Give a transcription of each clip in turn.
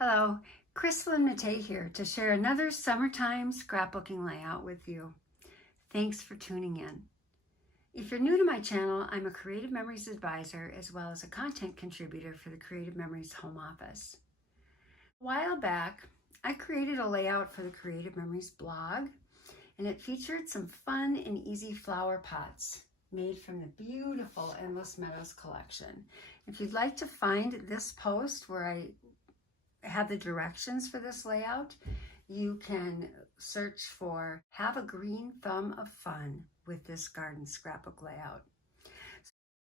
Hello, Krislyn Mattei here to share another summertime scrapbooking layout with you. Thanks for tuning in. If you're new to my channel, I'm a Creative Memories advisor as well as a content contributor for the Creative Memories home office. A while back, I created a layout for the Creative Memories blog, and it featured some fun and easy flower pots made from the beautiful Endless Meadows collection. If you'd like to find this post where I have the directions for this layout, you can search for "Have a Green Thumb of Fun with this garden scrapbook layout."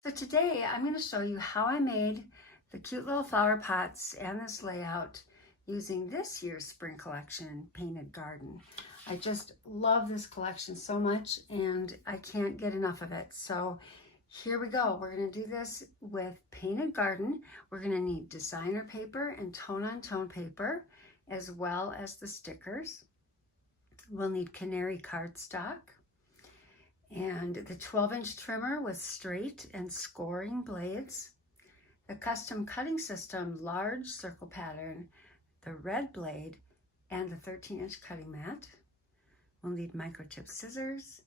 So today I'm going to show you how I made the cute little flower pots and this layout using this year's spring collection, Painted Garden. I just love this collection so much and I can't get enough of it. So here we go. We're going to do this with Painted Garden. We're going to need designer paper and tone-on-tone paper, as well as the stickers. We'll need canary cardstock and the 12-inch trimmer with straight and scoring blades, the custom cutting system large circle pattern, the red blade, and the 13-inch cutting mat. We'll need microchip scissors,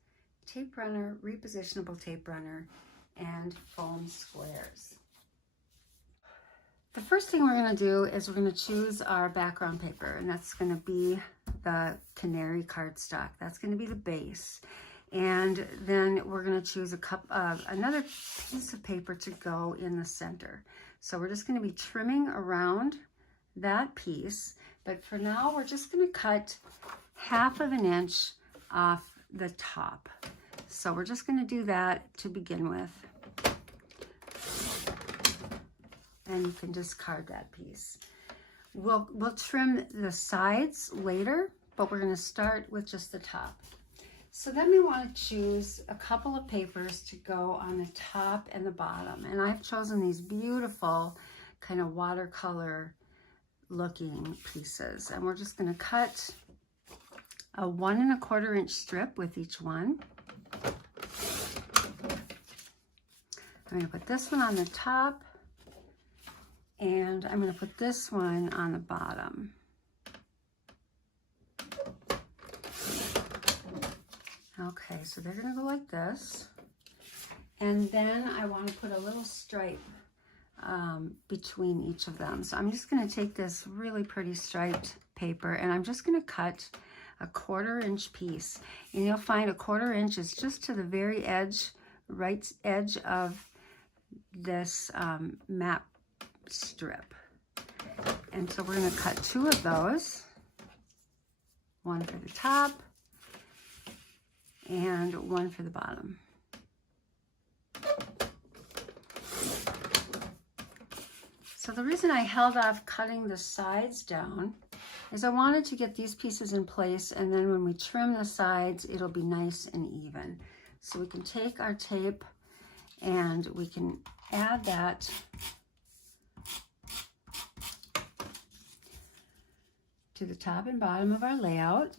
tape runner, repositionable tape runner, and foam squares. The first thing we're going to do is we're going to choose our background paper, and that's going to be the canary cardstock. That's going to be the base. And then we're going to choose another piece of paper to go in the center. So we're just going to be trimming around that piece, but for now we're just going to cut 1/2 inch off the top. So we're just going to do that to begin with. And you can discard that piece. We'll trim the sides later, but we're going to start with just the top. So then we want to choose a couple of papers to go on the top and the bottom. And I've chosen these beautiful kind of watercolor looking pieces. And we're just going to cut a 1 1/4 inch strip with each one. I'm going to put this one on the top, and I'm going to put this one on the bottom. Okay, so they're going to go like this. And then I want to put a little stripe between each of them. So I'm just going to take this really pretty striped paper, and I'm just going to cut a 1/4 inch piece. And you'll find a 1/4 inch is just to the very edge, right edge of this map strip. And so we're going to cut 2 of those, one for the top and one for the bottom. So the reason I held off cutting the sides down is I wanted to get these pieces in place, and then when we trim the sides, it'll be nice and even. So we can take our tape and we can add that to the top and bottom of our layout.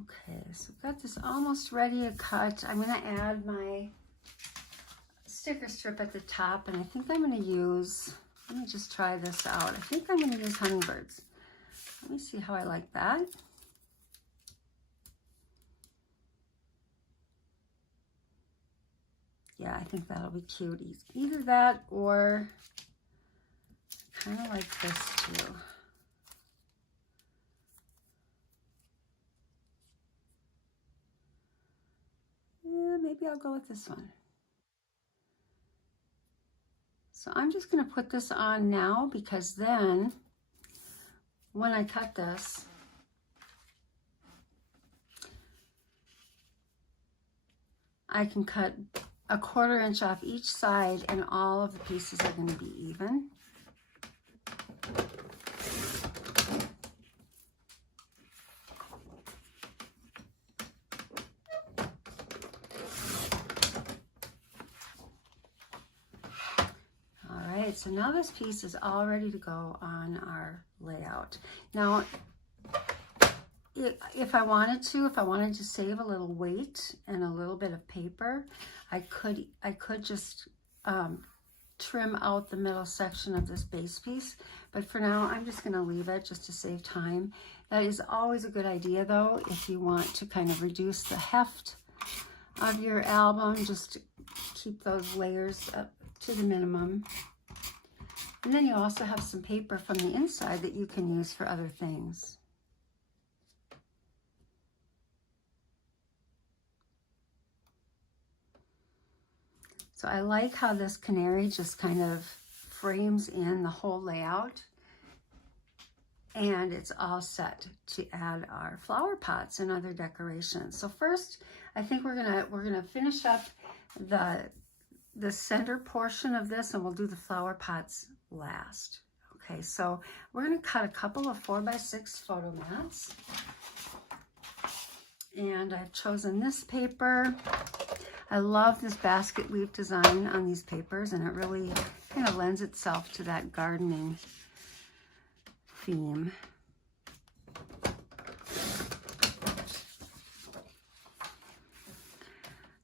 Okay, so I've got this almost ready to cut. I'm going to add my sticker strip at the top, and I think I'm going to use, let me just try this out. I think I'm going to use hummingbirds. Let me see how I like that. Yeah, I think that'll be cute. Either that or kind of like this too. I'll go with this one. So I'm just going to put this on now, because then when I cut this, I can cut a 1/4 inch off each side and all of the pieces are going to be even. So now this piece is all ready to go on our layout. Now, if I wanted to save a little weight and a little bit of paper, I could just trim out the middle section of this base piece. But for now, I'm just going to leave it just to save time. That is always a good idea, though, if you want to kind of reduce the heft of your album. Just keep those layers up to the minimum. And then you also have some paper from the inside that you can use for other things. So I like how this canary just kind of frames in the whole layout. And it's all set to add our flower pots and other decorations. So first, I think we're gonna finish up the center portion of this, and we'll do the flower pots last. Okay, so we're going to cut a couple of 4x6 photo mats, and I've chosen this paper. I love this basket weave design on these papers, and it really kind of lends itself to that gardening theme.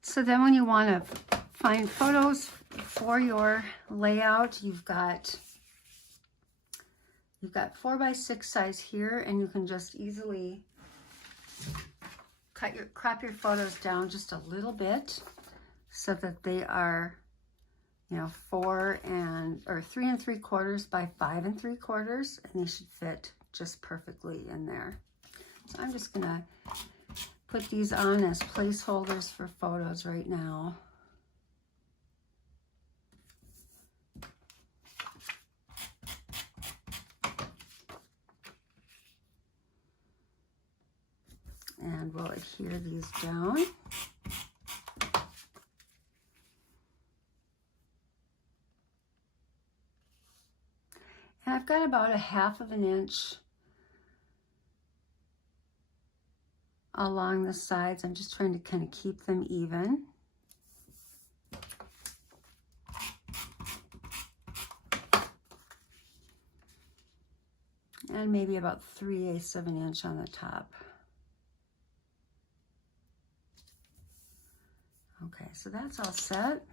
So then when you want to find photos for your layout, you've got 4x6 size here, and you can just easily crop your photos down just a little bit so that they are, you know, 3 3/4 by 5 3/4, and they should fit just perfectly in there. So I'm just gonna put these on as placeholders for photos right now. And we'll adhere these down. And I've got about 1/2 inch along the sides. I'm just trying to kind of keep them even. And maybe about 3/8 of an inch on the top. Okay, so that's all set.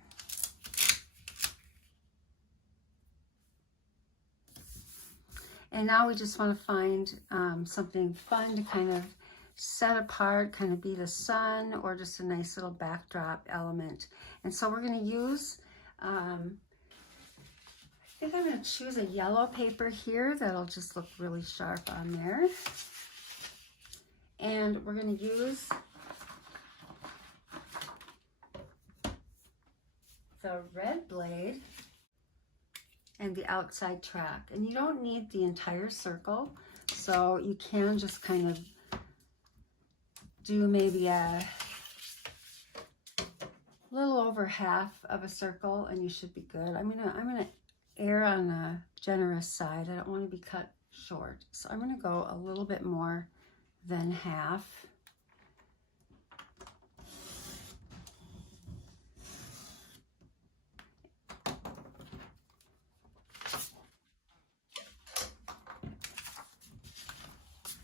And now we just want to find something fun to kind of set apart, kind of be the sun or just a nice little backdrop element. And so we're going to use, I think I'm going to choose a yellow paper here that'll just look really sharp on there. And we're going to use the red blade and the outside track. And you don't need the entire circle, so you can just kind of do maybe a little over 1/2 of a circle, and you should be good. I'm gonna err on the generous side. I don't want to be cut short, so I'm gonna go a little bit more than 1/2.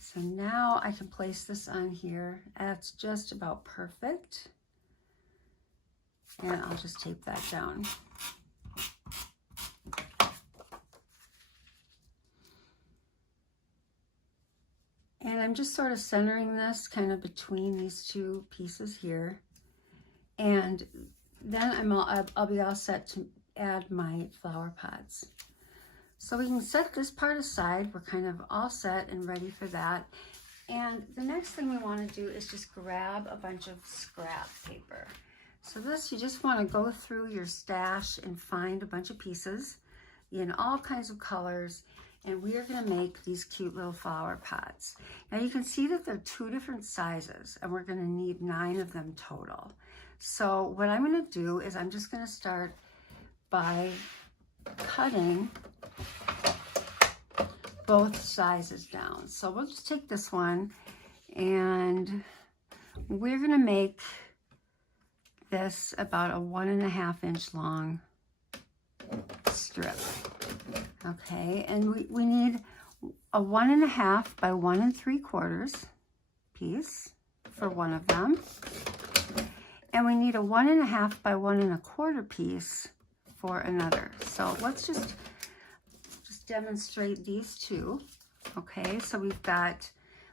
So now I can place this on here. That's just about perfect. And I'll just tape that down. And I'm just sort of centering this kind of between these two pieces here. And then I'll be all set to add my flower pots. So we can set this part aside. We're kind of all set and ready for that. And the next thing we want to do is just grab a bunch of scrap paper. So this, you just want to go through your stash and find a bunch of pieces in all kinds of colors, and we are going to make these cute little flower pots. Now you can see that they're 2 different sizes, and we're going to need 9 of them total. So what I'm going to do is I'm just going to start by cutting both sizes down. So we'll just take this one, and we're going to make this about a 1.5 inch long strip. Okay, and we need a 1.5 by 1 3/4 piece for one of them, and we need a 1.5 by 1 1/4 piece for another. So let's just demonstrate these two. Okay, so we've got,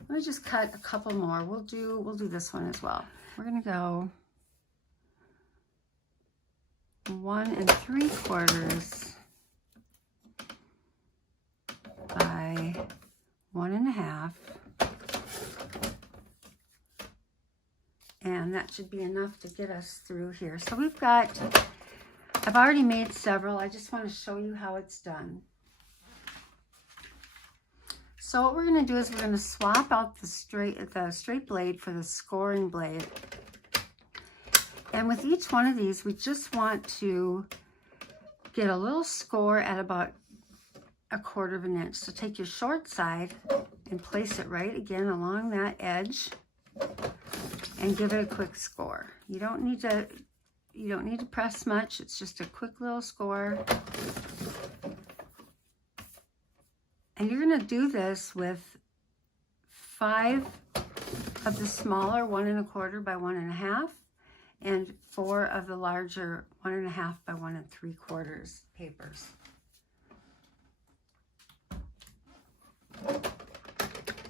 let me just cut a couple more. We'll do this one as well. We're gonna go 1 3/4 by 1.5, and that should be enough to get us through here. So we've got, I've already made several. I just want to show you how it's done. So what we're going to do is we're going to swap out the straight blade for the scoring blade. And with each one of these, we just want to get a little score at about 1/4 inch. So take your short side and place it right again along that edge and give it a quick score. You don't need to press much. It's just a quick little score. And you're going to do this with 5 of the smaller 1 1/4 by 1 1/2 and 4 of the larger 1 1/2 by 1 3/4 papers.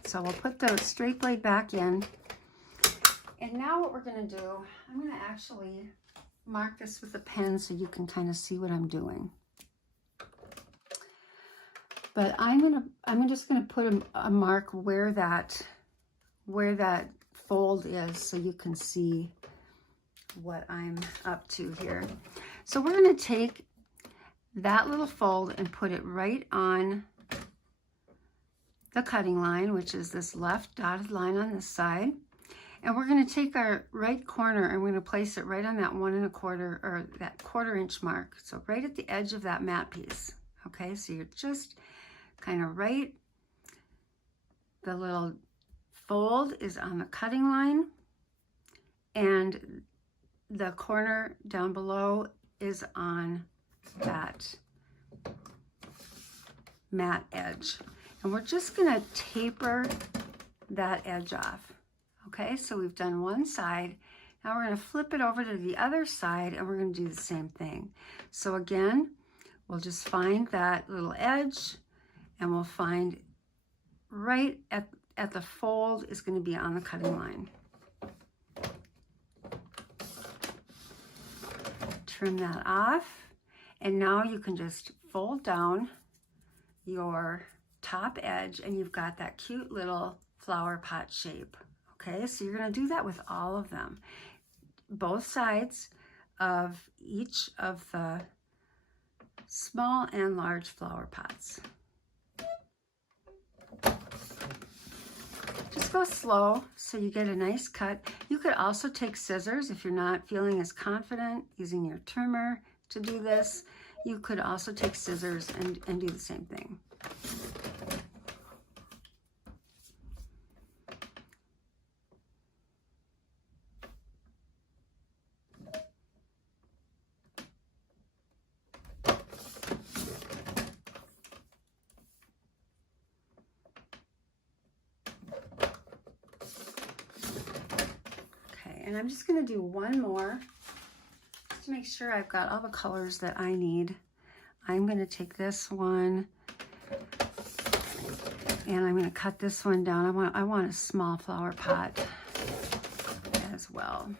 So we'll put the straight blade back in. And now what we're going to do, I'm going to actually mark this with a pen so you can kind of see what I'm doing. But I'm just going to put a mark where that fold is so you can see what I'm up to here. So we're going to take that little fold and put it right on the cutting line, which is this left dotted line on this side. And we're going to take our right corner and we're going to place it right on that 1 1/4 or that 1/4 inch mark. So right at the edge of that mat piece. Okay, so you're just kind of right. The little fold is on the cutting line, and the corner down below is on that mat edge. And we're just going to taper that edge off. Okay, so we've done one side. Now we're going to flip it over to the other side, and we're going to do the same thing. So again, we'll just find that little edge, and we'll find right at the fold is going to be on the cutting line. Trim that off, and now you can just fold down your top edge, and you've got that cute little flower pot shape. Okay, so you're going to do that with all of them. Both sides of each of the small and large flower pots. Just go slow so you get a nice cut. You could also take scissors if you're not feeling as confident using your trimmer to do this. You could also take scissors and do the same thing. And I'm just going to do one more just to make sure I've got all the colors that I need. I'm going to take this one and I'm going to cut this one down. I want a small flower pot as well.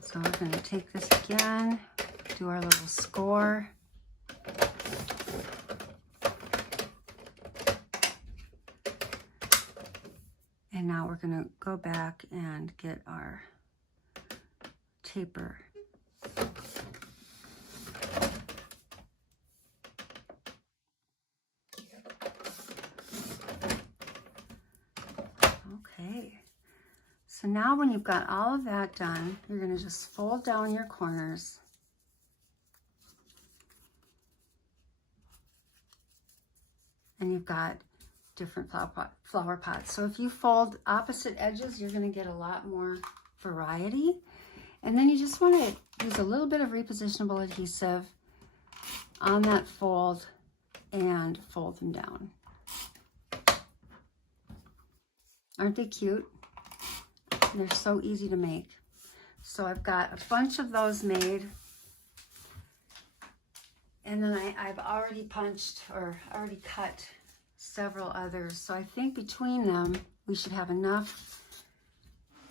So we're going to take this again, do our little score. And now we're going to go back and get our taper. Okay. So now when you've got all of that done, you're going to just fold down your corners. And you've got different flower pots. So if you fold opposite edges, you're going to get a lot more variety. And then you just want to use a little bit of repositionable adhesive on that fold and fold them down. Aren't they cute? They're so easy to make. So I've got a bunch of those made. And then I've already punched or already cut several others. So I think between them, we should have enough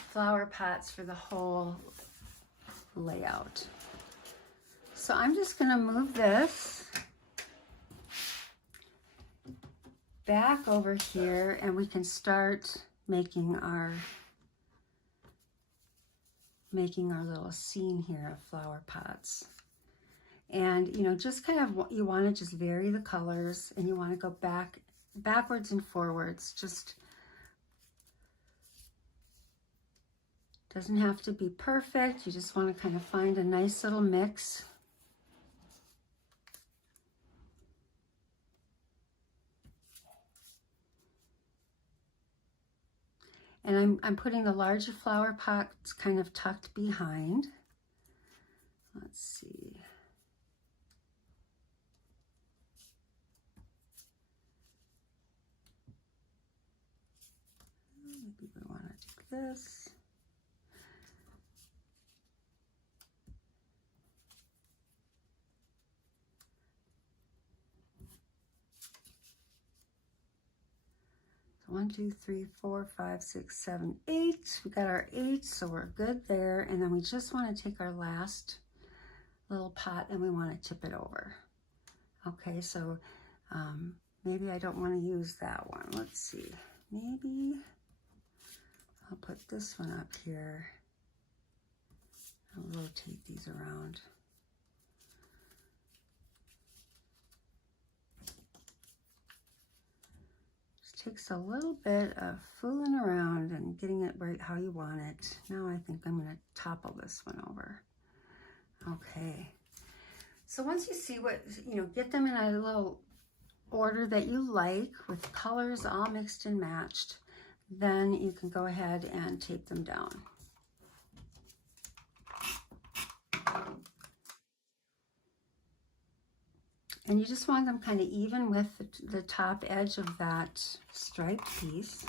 flower pots for the whole layout. So I'm just going to move this back over here and we can start making our little scene here of flower pots. And you know, just kind of, you want to just vary the colors, and you want to go backwards and forwards. Just doesn't have to be perfect. You just want to kind of find a nice little mix. And I'm putting the larger flower pots kind of tucked behind. Let's see. Maybe we want to do this. So 1, 2, 3, 4, 5, 6, 7, 8. We got our 8, so we're good there. And then we just want to take our last little pot and we want to tip it over. Okay, so maybe I don't want to use that one. Let's see. Maybe I'll put this one up here. I'll rotate these around. Just takes a little bit of fooling around and getting it right how you want it. Now I think I'm going to topple this one over. Okay. So once you see what, get them in a little order that you like with colors all mixed and matched, then you can go ahead and tape them down. And you just want them kind of even with the top edge of that striped piece.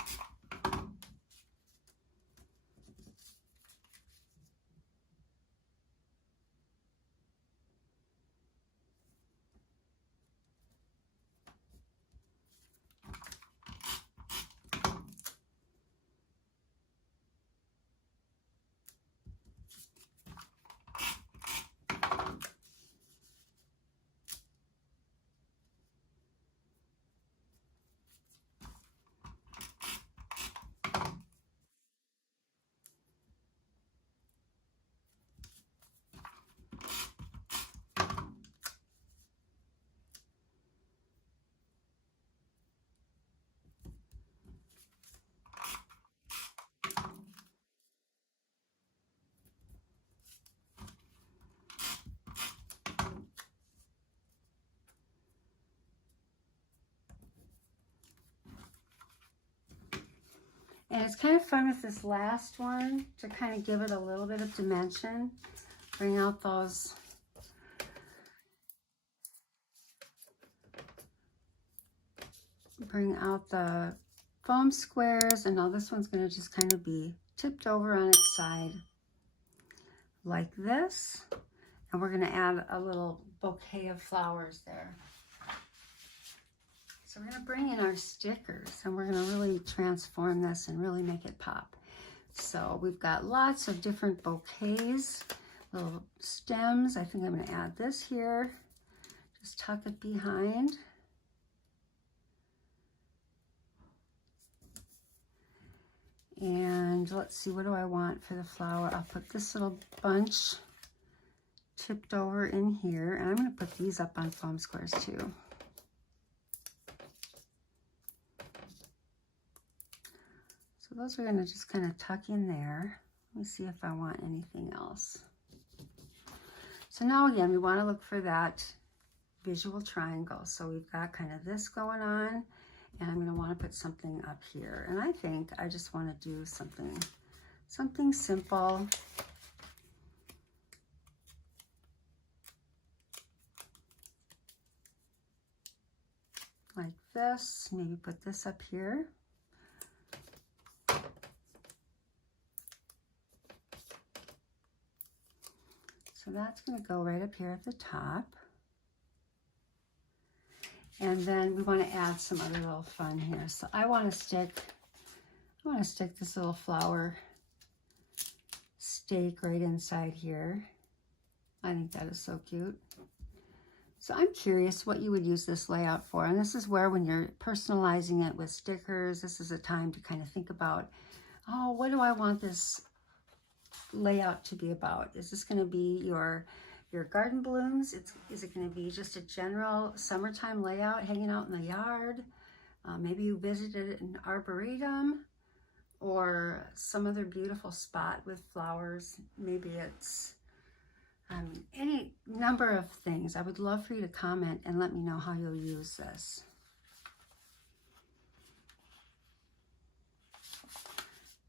And it's kind of fun with this last one to kind of give it a little bit of dimension. Bring out those the foam squares, and now this one's going to just kind of be tipped over on its side like this. And we're going to add a little bouquet of flowers there. So we're going to bring in our stickers and we're going to really transform this and really make it pop. So we've got lots of different bouquets, little stems. I think I'm going to add this here. Just tuck it behind. And let's see, what do I want for the flower? I'll put this little bunch tipped over in here, and I'm going to put these up on foam squares too. So those are going to just kind of tuck in there. Let me see if I want anything else. So now again, we want to look for that visual triangle. So we've got kind of this going on, and I'm going to want to put something up here. And I think I just want to do something simple. Like this, maybe put this up here. So that's going to go right up here at the top. And then we want to add some other little fun here. So I want to stick this little flower stake right inside here. I think that is so cute. So I'm curious what you would use this layout for. And this is where, when you're personalizing it with stickers, this is a time to kind of think about, oh, what do I want this layout to be about? Is this going to be your garden blooms? Is it going to be just a general summertime layout hanging out in the yard? Maybe you visited an arboretum or some other beautiful spot with flowers. Maybe it's any number of things. I would love for you to comment and let me know how you'll use this.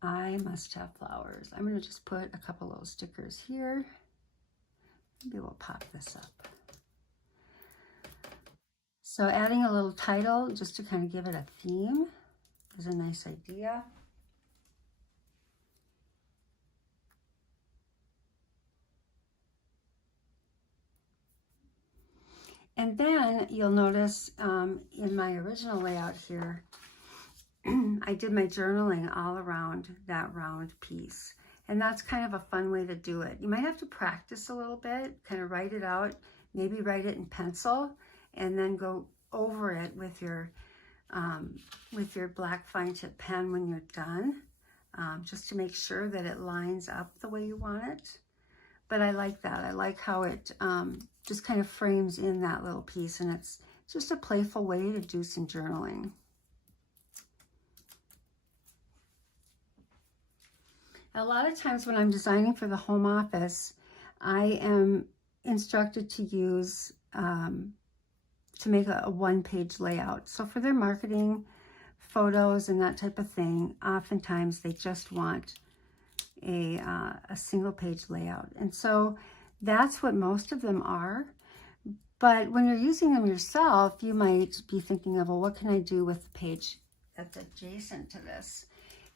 I must have flowers. I'm going to just put a couple little stickers here. Maybe we'll pop this up. So adding a little title just to kind of give it a theme is a nice idea. And then you'll notice in my original layout here, I did my journaling all around that round piece. And that's kind of a fun way to do it. You might have to practice a little bit, kind of write it out, maybe write it in pencil, and then go over it with your black fine tip pen when you're done, just to make sure that it lines up the way you want it. But I like that. I like how it just kind of frames in that little piece, and it's just a playful way to do some journaling. A lot of times when I'm designing for the home office, I am instructed to use, to make a one-page layout. So for their marketing, photos, and that type of thing, oftentimes they just want a single-page layout. And so that's what most of them are. But when you're using them yourself, you might be thinking of, well, what can I do with the page that's adjacent to this?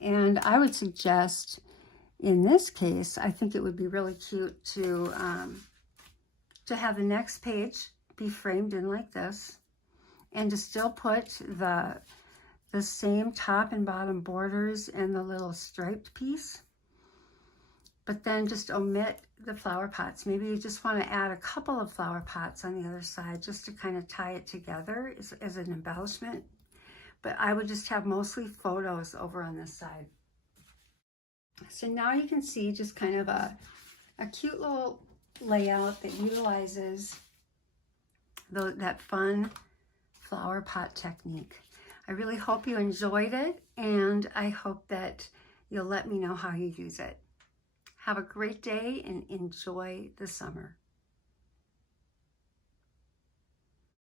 And I would suggest, in this case, I think it would be really cute to have the next page be framed in like this, and to still put the same top and bottom borders and the little striped piece, but then just omit the flower pots. Maybe you just want to add a couple of flower pots on the other side just to kind of tie it together as an embellishment. But I would just have mostly photos over on this side. So now you can see just kind of a cute little layout that utilizes that fun flower pot technique. I really hope you enjoyed it, and I hope that you'll let me know how you use it. Have a great day and enjoy the summer.